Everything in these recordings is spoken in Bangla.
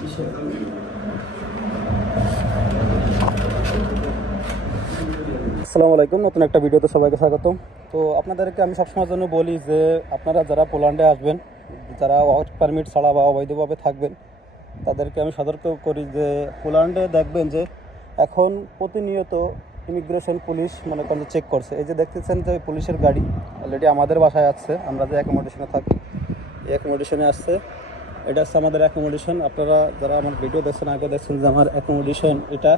আসসালামু আলাইকুম, নতুন একটা ভিডিওতে সবাইকে স্বাগতম। তো আপনাদেরকে আমি সবসময়ের জন্য বলি যে আপনারা যারা পোল্যান্ডে আসবেন, যারা ওয়ার্ক পারমিট ছাড়া বা অবৈধভাবে থাকবেন, তাদেরকে আমি সতর্ক করি যে পোল্যান্ডে দেখবেন যে এখন প্রতিনিয়ত ইমিগ্রেশন পুলিশ মনে করেন চেক করছে। এই যে দেখতেছেন যে পুলিশের গাড়ি অলরেডি আমাদের বাসায় আসছে, আমরা যে অ্যাকোমোডেশনে থাকি এই অ্যাকোমোডেশনে আসছে। এটা হচ্ছে আমাদের অ্যাকোমোডেশন। আপনারা যারা আমার ভিডিও দেখছেন আগে দেখছেন যে আমার অ্যাকোমোডেশন এটা,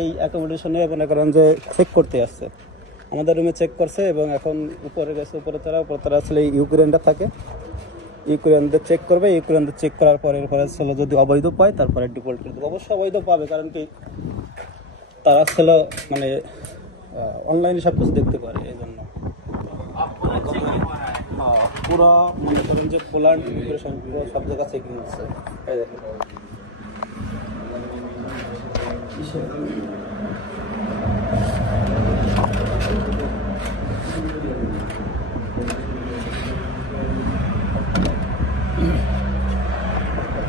এই অ্যাকোমোডেশনে মনে করেন যে চেক করতে আসছে, আমাদের রুমে চেক করছে এবং এখন উপরে গেছে। উপরে তারা আসলে ইউক্রেনটা থাকে, ইউক্রেনদের চেক করবে। ইউক্রেনদের চেক করার পরে এরপরে আসলে যদি অবৈধ পায় তারপরে ডিপোর্ট করে দেবে। অবশ্যই অবৈধ পাবে, কারণ কি তারা আসলে মানে অনলাইনে সব কিছু দেখতে পারে। এই জন্য পুরো মনে করেন যে পোল্যান্ড ইমিগ্রেশন পুরো সব জায়গা চেকিং হচ্ছে। এই দেখেন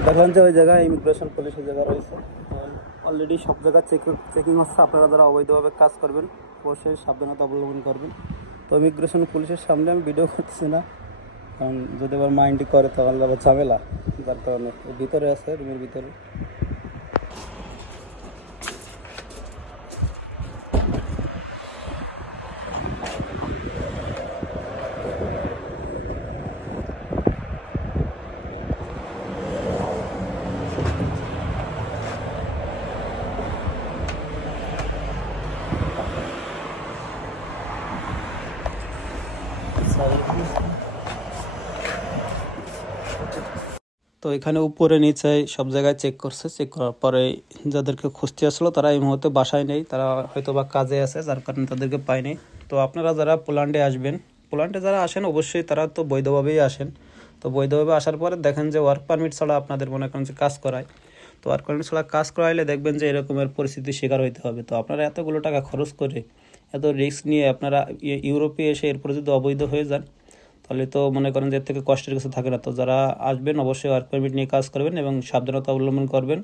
দেখেন যে ওই জায়গায় ইমিগ্রেশন পুলিশের জায়গা রয়েছে। অলরেডি সব জায়গায় চেকিং হচ্ছে। আপনারা যারা অবৈধভাবে কাজ করবেন অবশ্যই সাবধানতা অবলম্বন করবেন। তো ইমিগ্রেশন পুলিশের সামনে আমি ভিডিও করতেছি না, কারণ যদি আবার মাইন্ডই করে তাহলে আবার ঝামেলা। যার কারণে ভিতরে আছে, রুমের ভিতরে। তো এখানে উপরে নিচে সব জায়গায় চেক করছে। চেক করার পরে যাদেরকে খুঁজতে আসলো তারা এই মুহূর্তে বাসায় নেই, তারা হয়তো বা কাজে আছে, যার কারণে তাদেরকে পায়নি। তো আপনারা যারা পোল্যান্ডে আসবেন, পোল্যান্ডে যারা আসেন অবশ্যই তারা তো বৈধভাবেই আসেন। তো বৈধভাবে আসার পরে দেখেন যে ওয়ার্ক পারমিট ছাড়া আপনাদের মনে করেন যে কাজ করায়। তো ওয়ার্ক পারমিট ছাড়া কাজ করাইলে দেখবেন যে এরকমের পরিস্থিতির শিকার হইতে হবে। তো আপনারা এতগুলো টাকা খরচ করে এত রিস্ক নিয়ে আপনারা ইউরোপে এসে এরপরে যদি অবৈধ হয়ে যান তাহলে তো মনে করেন যে এর থেকে কষ্টের কিছু থাকে না। তো যারা আসবেন অবশ্যই ওয়ার্ক পারমিট নিয়ে কাজ করবেন এবং সাবধানতা অবলম্বন করবেন।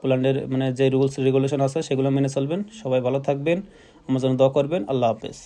পোল্যান্ডের মানে যে রুলস রেগুলেশন আছে সেগুলো মেনে চলবেন। সবাই ভালো থাকবেন, আমার জন্য দোয়া করবেন। আল্লাহ হাফেজ।